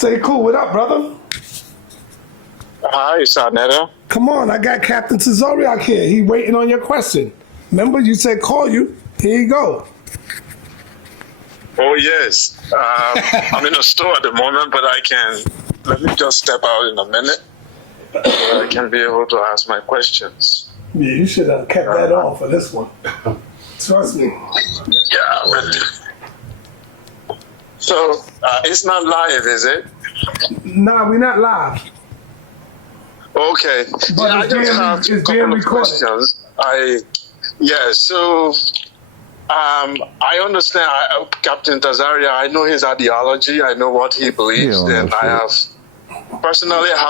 Sekou, what up, brother? Hi, sa.neter. Come on, I got Capt.Tazaryach here. He waiting on your question. Remember, you said call you. Here you go. Oh, yes. I'm in a store at the moment, but let me just step out in a minute so I can be able to ask my questions. Yeah, you should have kept that on for this one. Trust me. Yeah, well, so it's not live, is it? Nah, we're not live. Okay. But I just have a couple of questions. I understand Capt.Tazaryach. I know his ideology. I know what he believes, and I have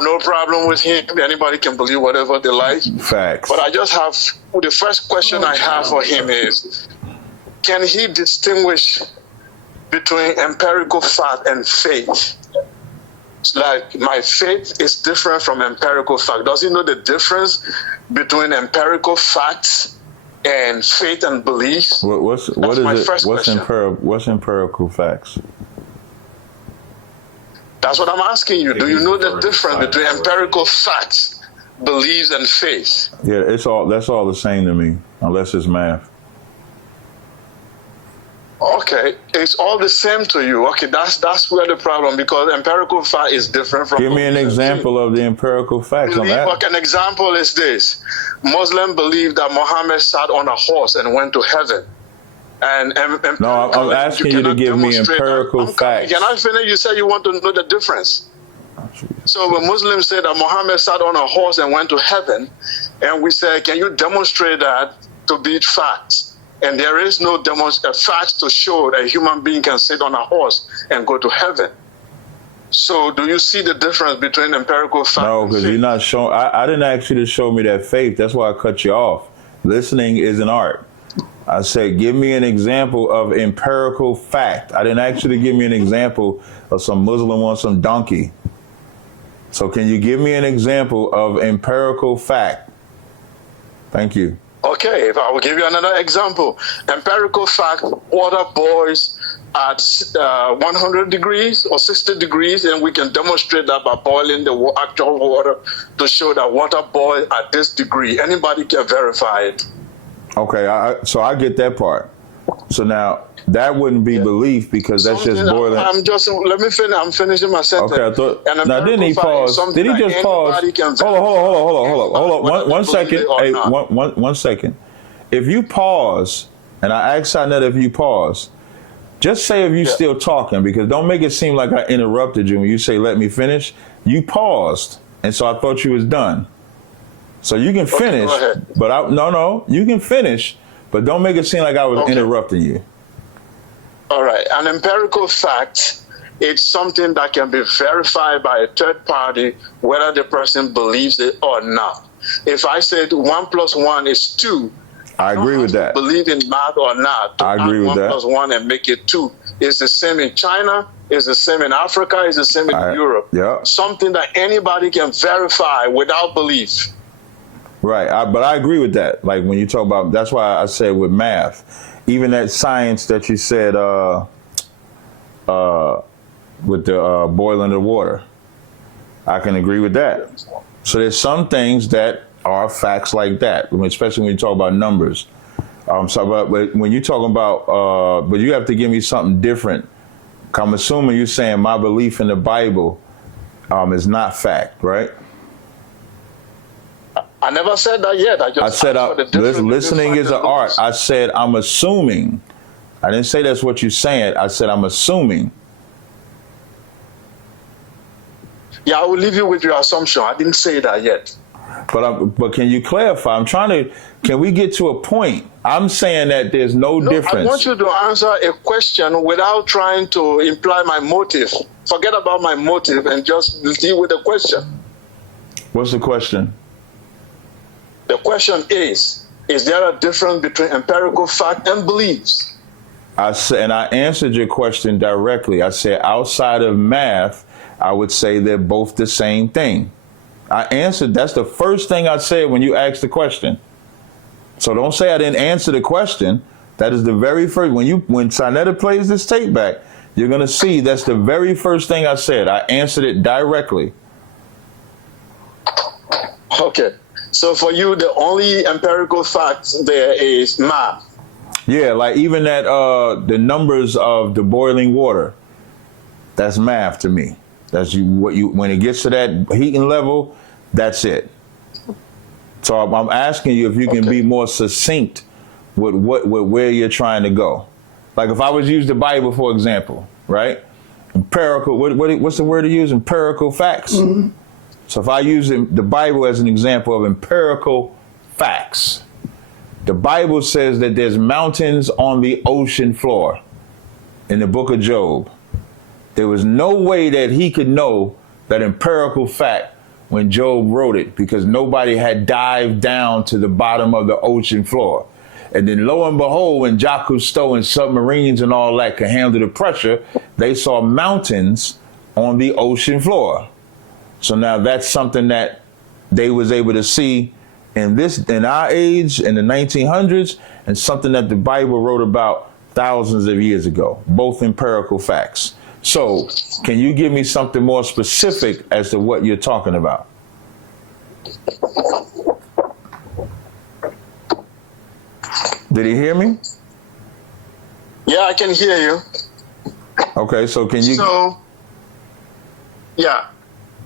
no problem with him. Anybody can believe whatever they like. Facts. But I just have the first question I have for him is: can he distinguish between empirical fact and faith? Like, my faith is different from empirical fact. Does he know the difference between empirical facts and faith and beliefs? What's empirical facts? That's what I'm asking you. Do you know the difference between empirical facts, beliefs, and faith? Yeah, that's all the same to me, unless it's math. Okay, it's all the same to you. Okay, that's where the problem, because empirical fact is different from. Give me an example of the empirical facts on that. Okay, an example is this: Muslims believe that Muhammad sat on a horse and went to heaven. No, I'm asking you to give me empirical facts. Can I finish? You said you want to know the difference. So when Muslims say that Muhammad sat on a horse and went to heaven, and we say, can you demonstrate that to be facts? And there is no facts to show that a human being can sit on a horse and go to heaven. So do you see the difference between empirical facts? No, because you're not showing. I didn't ask you to show me that faith. That's why I cut you off. Listening is an art. I said, give me an example of empirical fact. I didn't ask you to give me an example of some Muslim on some donkey. So can you give me an example of empirical fact? Thank you. Okay, if I will give you another example. Empirical fact: water boils at 100 degrees or 60 degrees, and we can demonstrate that by boiling the actual water to show that water boils at this degree. Anybody can verify it. Okay, so I get that part. So now that wouldn't be belief, because that's just boiling. Let me finish. I'm finishing my sentence. Okay, I thought. Now didn't he pause? Did he just pause? Hold on. One second. Hey, one second. If you pause, and I asked sa.neter if you pause, just say if you're still talking, because don't make it seem like I interrupted you when you say let me finish. You paused, and so I thought you was done. So you can finish, but no, you can finish, but don't make it seem like I was interrupting you. All right. An empirical fact, it's something that can be verified by a third party, whether the person believes it or not. If I said 1 + 1 is 2, I agree with that. Believe in math or not, I agree with that. 1 + 1 and make it 2. It's the same in China, it's the same in Africa, it's the same in Europe. Yeah. Something that anybody can verify without belief. Right, but I agree with that. Like when you talk about, that's why I said with math, even that science that you said with the boiling the water, I can agree with that. So there's some things that are facts like that, especially when you talk about numbers. But when you talk about, but you have to give me something different. I'm assuming you're saying my belief in the Bible is not fact, right? I never said that yet. I said listening is an art. I said I'm assuming. I didn't say that's what you're saying. I said I'm assuming. Yeah, I will leave you with your assumption. I didn't say that yet. But can you clarify? Can we get to a point? I'm saying that there's no difference. I want you to answer a question without trying to imply my motive. Forget about my motive and just deal with the question. What's the question? The question is there a difference between empirical fact and beliefs? I said, and I answered your question directly. I said, outside of math, I would say they're both the same thing. I answered, that's the first thing I said when you asked the question. So don't say I didn't answer the question. That is the very first, when sa.neter plays this tape back, you're going to see that's the very first thing I said. I answered it directly. Okay. So for you, the only empirical fact there is math. Yeah, like even that the numbers of the boiling water, that's math to me. That's when it gets to that heating level, that's it. So I'm asking you if you can be more succinct with where you're trying to go. Like if I was to use the Bible, for example, right? Empirical, what's the word to use? Empirical facts. Mm-hmm. So if I use the Bible as an example of empirical facts, the Bible says that there's mountains on the ocean floor in the book of Job. There was no way that he could know that empirical fact when Job wrote it, because nobody had dived down to the bottom of the ocean floor. And then lo and behold, when Jacques Cousteau and submarines and all that could handle the pressure, they saw mountains on the ocean floor. So now that's something that they was able to see in our age, in the 1900s, and something that the Bible wrote about thousands of years ago, both empirical facts. So can you give me something more specific as to what you're talking about? Did he hear me? Yeah, I can hear you. Okay, so can you...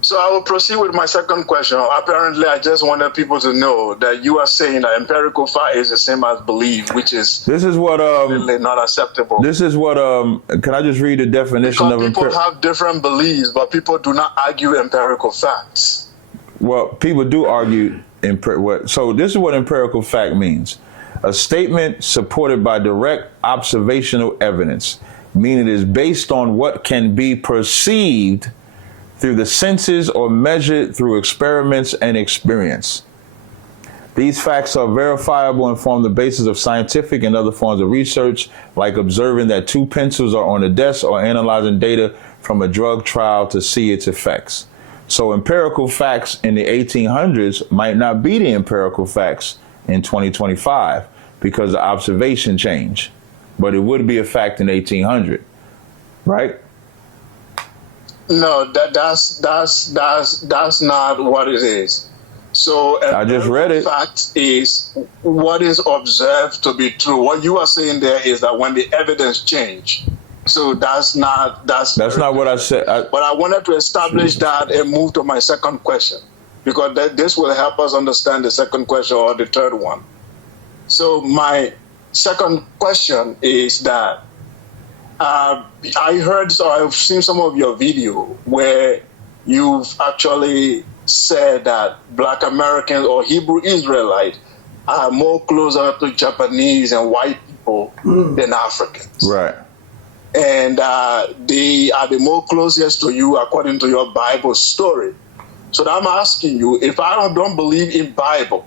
So I will proceed with my second question. Apparently, I just wanted people to know that you are saying that empirical fact is the same as belief, which is really not acceptable. This is what can I just read the definition of empirical? People have different beliefs, but people do not argue empirical facts. Well, people do argue so this is what empirical fact means. A statement supported by direct observational evidence, meaning it is based on what can be perceived through the senses or measured through experiments and experience. These facts are verifiable and form the basis of scientific and other forms of research, like observing that two pencils are on a desk or analyzing data from a drug trial to see its effects. So empirical facts in the 1800s might not be the empirical facts in 2025 because the observation changed, but it would be a fact in 1800, right? No, that's not what it is. So I just read it. Fact is what is observed to be true. What you are saying there is that when the evidence change. So that's not what I said. But I wanted to establish that and move to my second question, because this will help us understand the second question or the third one. So my second question is that I've seen some of your video where you've actually said that Black Americans or Hebrew Israelites are more closer to Japanese and white people than Africans. Right. And they are the more closest to you according to your Bible story. So I'm asking you, if I don't believe in Bible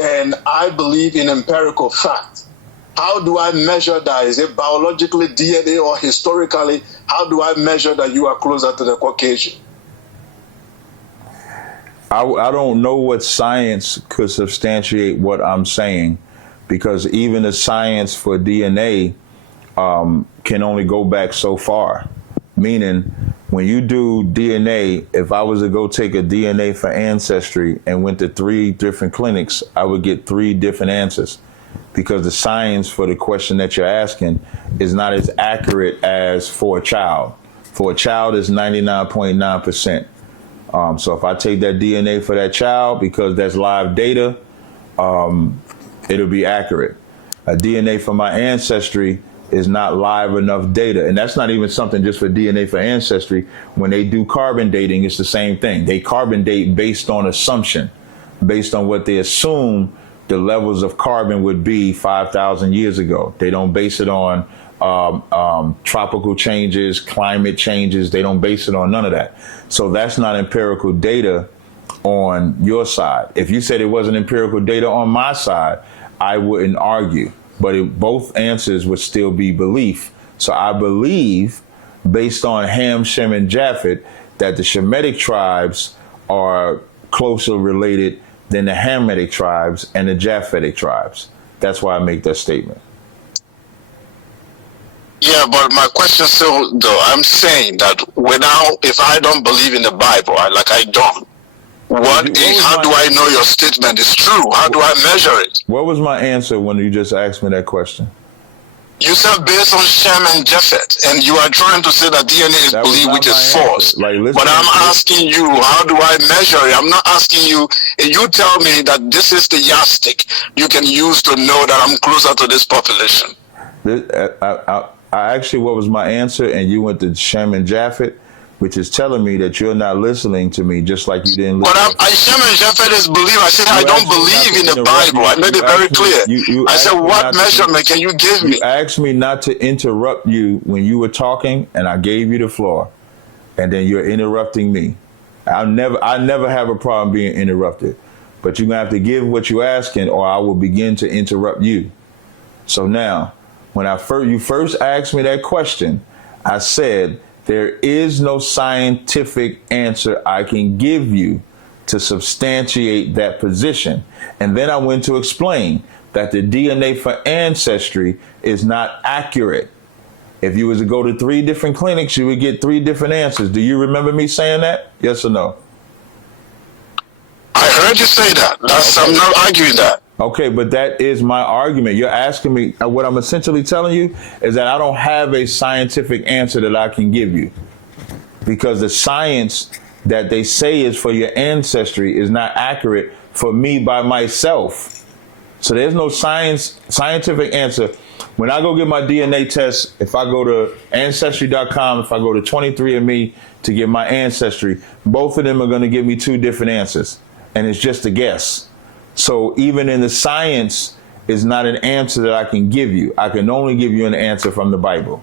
and I believe in empirical fact, how do I measure that? Is it biologically, DNA, or historically? How do I measure that you are closer to the Caucasian? I don't know what science could substantiate what I'm saying, because even the science for DNA can only go back so far. Meaning, when you do DNA, if I was to go take a DNA for Ancestry and went to 3 different clinics, I would get 3 different answers, because the science for the question that you're asking is not as accurate as for a child. For a child, it's 99.9%. So if I take that DNA for that child, because that's live data, it'll be accurate. A DNA for my Ancestry is not live enough data. And that's not even something just for DNA for Ancestry. When they do carbon dating, it's the same thing. They carbon date based on assumption, based on what they assume the levels of carbon would be 5,000 years ago. They don't base it on tropical changes, climate changes. They don't base it on none of that. So that's not empirical data on your side. If you said it wasn't empirical data on my side, I wouldn't argue. But both answers would still be belief. So I believe, based on Ham, Shem, and Japheth, that the Shemitic tribes are closer related than the Hamitic tribes and the Japhetic tribes. That's why I make that statement. Yeah, but my question still, though, I'm saying that if I don't believe in the Bible, like I don't, how do I know your statement is true? How do I measure it? What was my answer when you just asked me that question? You said based on Shem and Japhet, and you are trying to say that DNA is believed, which is false. But I'm asking you, how do I measure it? I'm not asking you, you tell me that this is the yardstick you can use to know that I'm closer to this population. I asked you what was my answer, and you went to Shem and Japhet, which is telling me that you're not listening to me, just like you didn't listen. But Shem and Japhet is belief. I said I don't believe in the Bible. I made it very clear. I said, what measurement can you give me? You asked me not to interrupt you when you were talking, and I gave you the floor, and then you're interrupting me. I never have a problem being interrupted, but you're gonna have to give what you're asking, or I will begin to interrupt you. So now, when you first asked me that question, I said, there is no scientific answer I can give you to substantiate that position. And then I went to explain that the DNA for ancestry is not accurate. If you was to go to 3 different clinics, you would get 3 different answers. Do you remember me saying that? Yes or no? I heard you say that. I'm not arguing that. Okay, but that is my argument. You're asking me, what I'm essentially telling you is that I don't have a scientific answer that I can give you, because the science that they say is for your ancestry is not accurate for me by myself. So there's no scientific answer. When I go get my DNA test, if I go to Ancestry.com, if I go to 23andMe to get my ancestry, both of them are going to give me 2 different answers, and it's just a guess. So even in the science is not an answer that I can give you. I can only give you an answer from the Bible.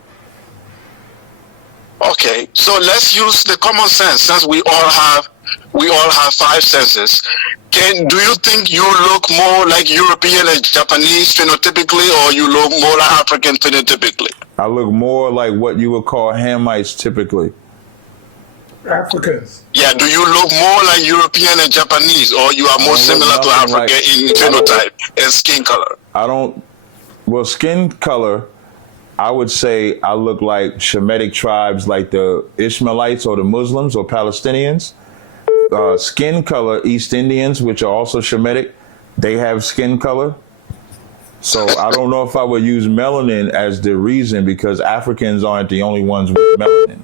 Okay, so let's use the common sense, since we all have 5 senses. Do you think you look more like European and Japanese phenotypically, or you look more like African phenotypically? I look more like what you would call Hamites typically. Africans. Yeah, do you look more like European and Japanese, or you are more similar to African in phenotype and skin color? Skin color, I would say I look like Shemitic tribes like the Ishmaelites or the Muslims or Palestinians. Skin color, East Indians, which are also Shemitic, they have skin color. So I don't know if I would use melanin as the reason, because Africans aren't the only ones with melanin.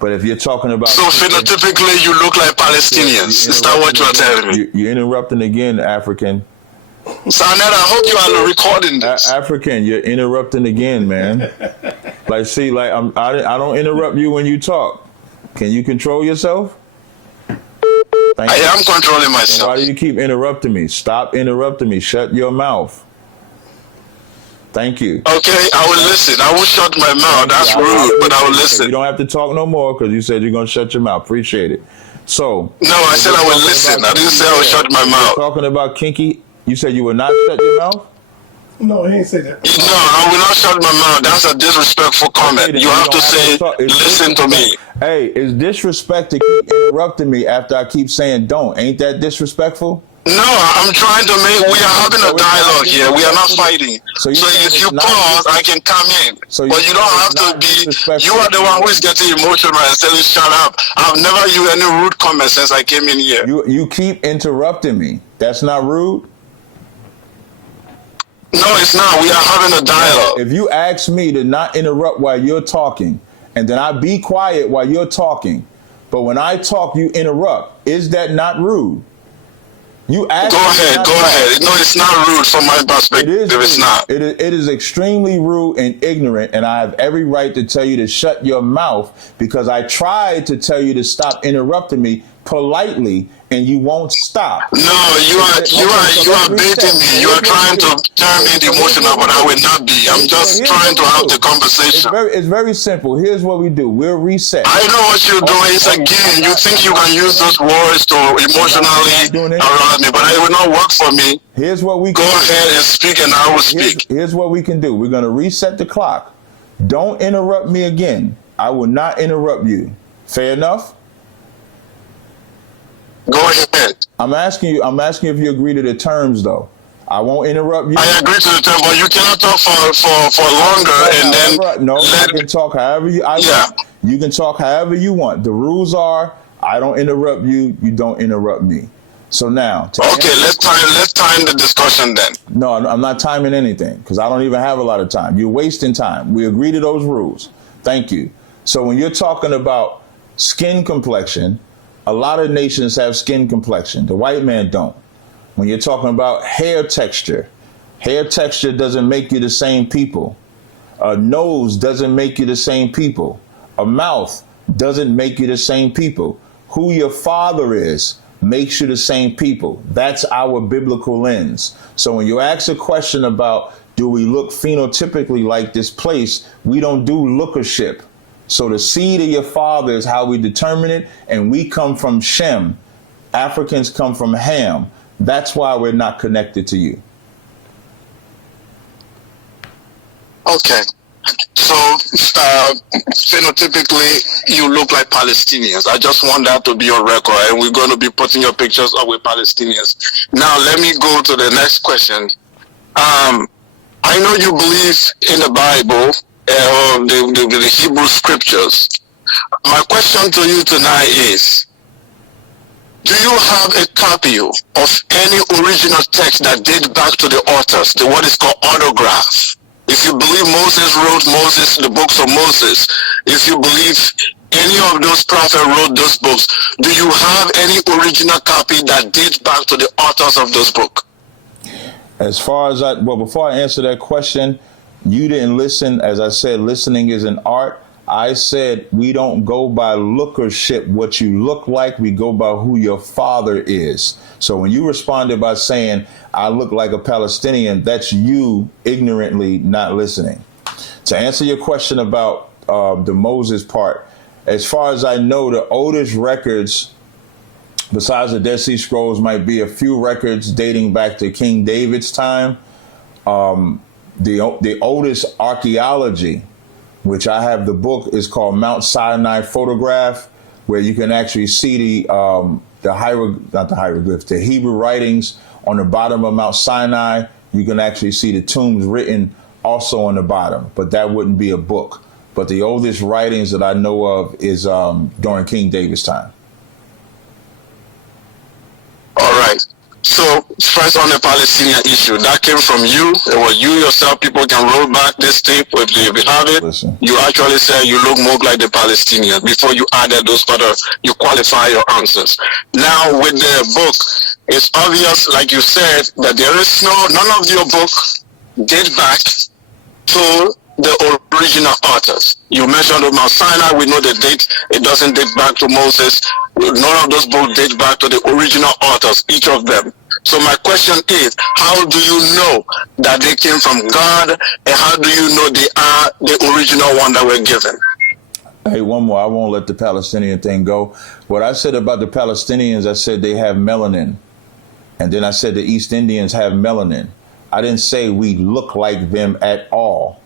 But if you're talking about... So phenotypically, you look like Palestinians. Is that what you're telling me? You're interrupting again, African. sa.neter, I hope you are recording this. African, you're interrupting again, man. I don't interrupt you when you talk. Can you control yourself? I am controlling myself. Then why do you keep interrupting me? Stop interrupting me. Shut your mouth. Thank you. Okay, I will listen. I will shut my mouth. That's rude, but I will listen. You don't have to talk no more, because you said you're going to shut your mouth. Appreciate it. So. No, I said I will listen. I didn't say I will shut my mouth. Talking about kinky, you said you will not shut your mouth? No, he ain't say that. No, I will not shut my mouth. That's a disrespectful comment. Okay, you have to say, listen to me. Hey, it's disrespect to keep interrupting me after I keep saying don't. Ain't that disrespectful? No, I'm trying to we are having a dialogue here. We are not fighting. So if you pause, I can come in. But you don't have to be, you are the one who is getting emotional and saying, shut up. I've never used any rude comments since I came in here. You keep interrupting me. That's not rude? No, it's not. We are having a dialogue. If you ask me to not interrupt while you're talking, and then I be quiet while you're talking, but when I talk, you interrupt, is that not rude? You ask go ahead. No, it's not rude from my perspective. It's not. It is extremely rude and ignorant, and I have every right to tell you to shut your mouth, because I tried to tell you to stop interrupting me politely, and you won't stop. No, you are baiting me. You are trying to turn me emotional, but I will not be. I'm just trying to have the conversation. It's very simple. Here's what we do. We'll reset. I know what you're doing. It's a game. You think you can use those words to emotionally around me, but it will not work for me. Here's what we go ahead and speak, and I will speak. Here's what we can do. We're going to reset the clock. Don't interrupt me again. I will not interrupt you. Fair enough? Go ahead. I'm asking you if you agree to the terms, though. I won't interrupt you. I agree to the term, but you cannot talk for longer and then no. I can talk however you. You can talk however you want. The rules are: I don't interrupt you. You don't interrupt me. So now, let's time the discussion then. No, I'm not timing anything because I don't even have a lot of time. You're wasting time. We agree to those rules. Thank you. So when you're talking about skin complexion, a lot of nations have skin complexion. The white man don't. When you're talking about hair texture doesn't make you the same people. A nose doesn't make you the same people. A mouth doesn't make you the same people. Who your father is makes you the same people. That's our biblical lens. So when you ask a question about, do we look phenotypically like this place? We don't do lookership. So the seed of your father is how we determine it. And we come from Shem. Africans come from Ham. That's why we're not connected to you. Okay. So, phenotypically, you look like Palestinians. I just want that to be on record, and we're going to be putting your pictures up with Palestinians. Now, let me go to the next question. I know you believe in the Bible, or the Hebrew scriptures. My question to you tonight is, do you have a copy of any original text that dates back to the authors, what is called autograph? If you believe Moses wrote the books of Moses, if you believe any of those prophets wrote those books, do you have any original copy that dates back to the authors of those books? As far as before I answer that question, you didn't listen. As I said, listening is an art. I said we don't go by lookership, what you look like. We go by who your father is. So when you responded by saying, I look like a Palestinian, that's you ignorantly not listening. To answer your question about the Moses part, as far as I know, the oldest records, besides the Dead Sea Scrolls, might be a few records dating back to King David's time. The oldest archaeology, which I have the book, is called Mount Sinai Photograph, where you can actually see the Hebrew writings on the bottom of Mount Sinai. You can actually see the tombs written also on the bottom, but that wouldn't be a book. But the oldest writings that I know of is during King David's time. All right. So first on the Palestinian issue, that came from you. It was you yourself. People can roll back this tape if you have it. Listen. You actually said you look more like the Palestinians before you added those other, you qualify your answers. Now with the book, it's obvious, like you said, that there is none of your book date back to the original authors. You mentioned Mount Sinai, we know the date, it doesn't date back to Moses. None of those books date back to the original authors, each of them. So my question is, how do you know that they came from God, and how do you know they are the original one that were given? Hey, one more. I won't let the Palestinian thing go. What I said about the Palestinians, I said they have melanin. And then I said the East Indians have melanin. I didn't say we look like them at all.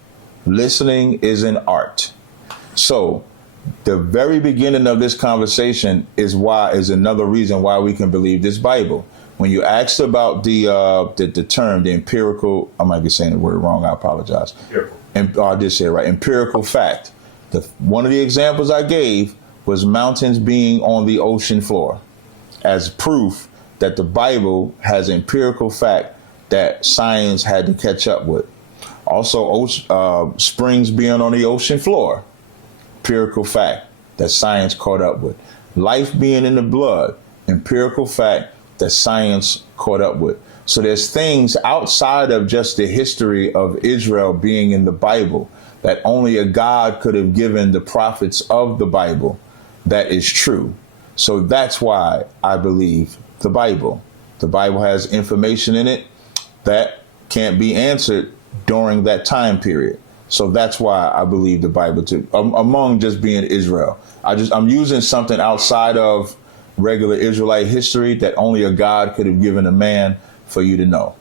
Listening is an art. So the very beginning of this conversation is another reason why we can believe this Bible. When you asked about the term, the empirical, I might be saying the word wrong, I apologize. I did say it right, empirical fact. One of the examples I gave was mountains being on the ocean floor as proof that the Bible has empirical fact that science had to catch up with. Also, springs being on the ocean floor, empirical fact that science caught up with. Life being in the blood, empirical fact that science caught up with. So there's things outside of just the history of Israel being in the Bible that only a God could have given the prophets of the Bible that is true. So that's why I believe the Bible. The Bible has information in it that can't be answered during that time period. So that's why I believe the Bible too, among just being Israel. I'm using something outside of regular Israelite history that only a God could have given a man for you to know.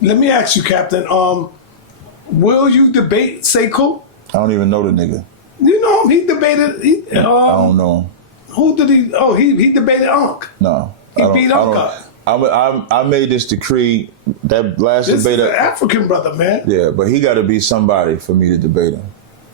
Let me ask you, Captain, will you debate Sekou? I don't even know the nigga. You know him, he debated, I don't know him. Who did he debated Ankh. No. He beat Ankh up. I made this decree That last This debate. is an African brother, man. Yeah, but he got to be somebody for me to debate him.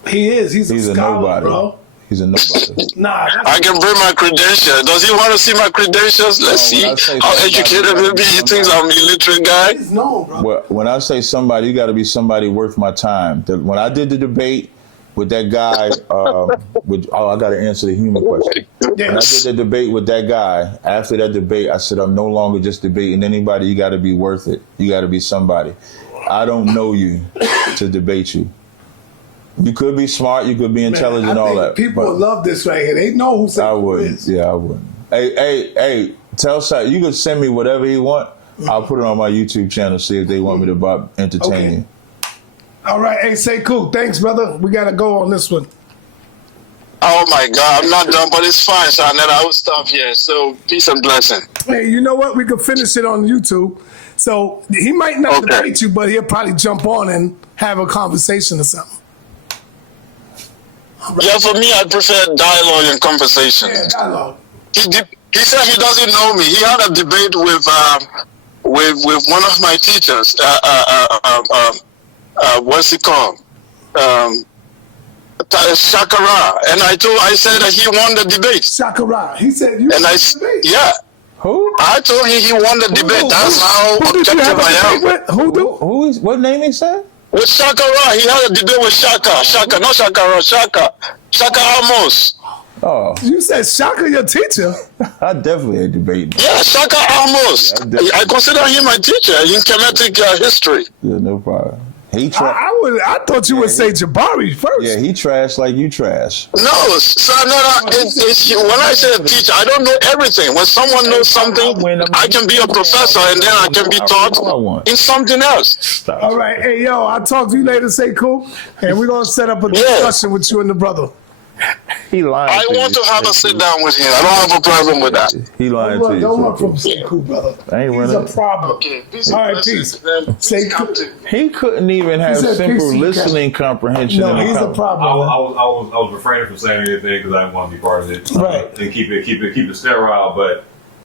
He is. He's a scholar, nobody, bro. He's a nobody. Nah, I can bring my credentials. Does he want to see my credentials? Let's see how educated he'll be. He thinks I'm an illiterate guy. He's known, bro. Well, when I say somebody, you got to be somebody worth my time. When I did the debate with that guy, I got to answer the human question. Yes. When I did the debate with that guy, after that debate, I said, I'm no longer just debating anybody. You got to be worth it. You got to be somebody. I don't know you to debate you. You could be smart, you could be intelligent, man, all that. People would love this right here. They know who Sekou is. Yeah, I wouldn't. Hey, tell Sai, you can send me whatever he want. I'll put it on my YouTube channel, see if they want me to entertain you. All right, hey, Sekou, thanks, brother. We got to go on this one. Oh, my God, I'm not done, but it's fine, sa.neter. I will stop here. So, peace and blessing. Hey, you know what? We could finish it on YouTube. So, he might not debate you, but he'll probably jump on and have a conversation or something. Right. Yeah, for me, I prefer dialogue and conversation. Yeah, dialogue. He said he doesn't know me. He had a debate with one of my teachers. What's it called? Shakara. And I said that he won the debate. Shakara. He said you won the debate. Yeah. Who? I told him he won the debate. That's how objective I am. What name he said? With Shakara, he had a debate with Shaka, not Shakara, Shaka Amos. Oh. You said Shaka your teacher? I definitely had debate. Yeah, Shaka Amos. Yeah, I consider him my teacher in Kemetic history. Yeah, no problem. I thought you would say Jabari first. Yeah, he trash like you trash. No, sa.neter, when I say a teacher, I don't know everything. When someone knows something, I can be a professor and then I can be taught in something else. All right, hey, yo, I'll talk to you later, Sekou, and we're going to set up a discussion with you and the brother. He lying. I want to have a sit down with him. I don't have a problem with that. He lying to you. Don't run from Sekou, brother. He's a problem. Okay, all right, peace. Sekou. He couldn't even have simple listening comprehension. No, he's a problem. I was refraining from saying anything because I didn't want to be part of it. Right. And keep it sterile, but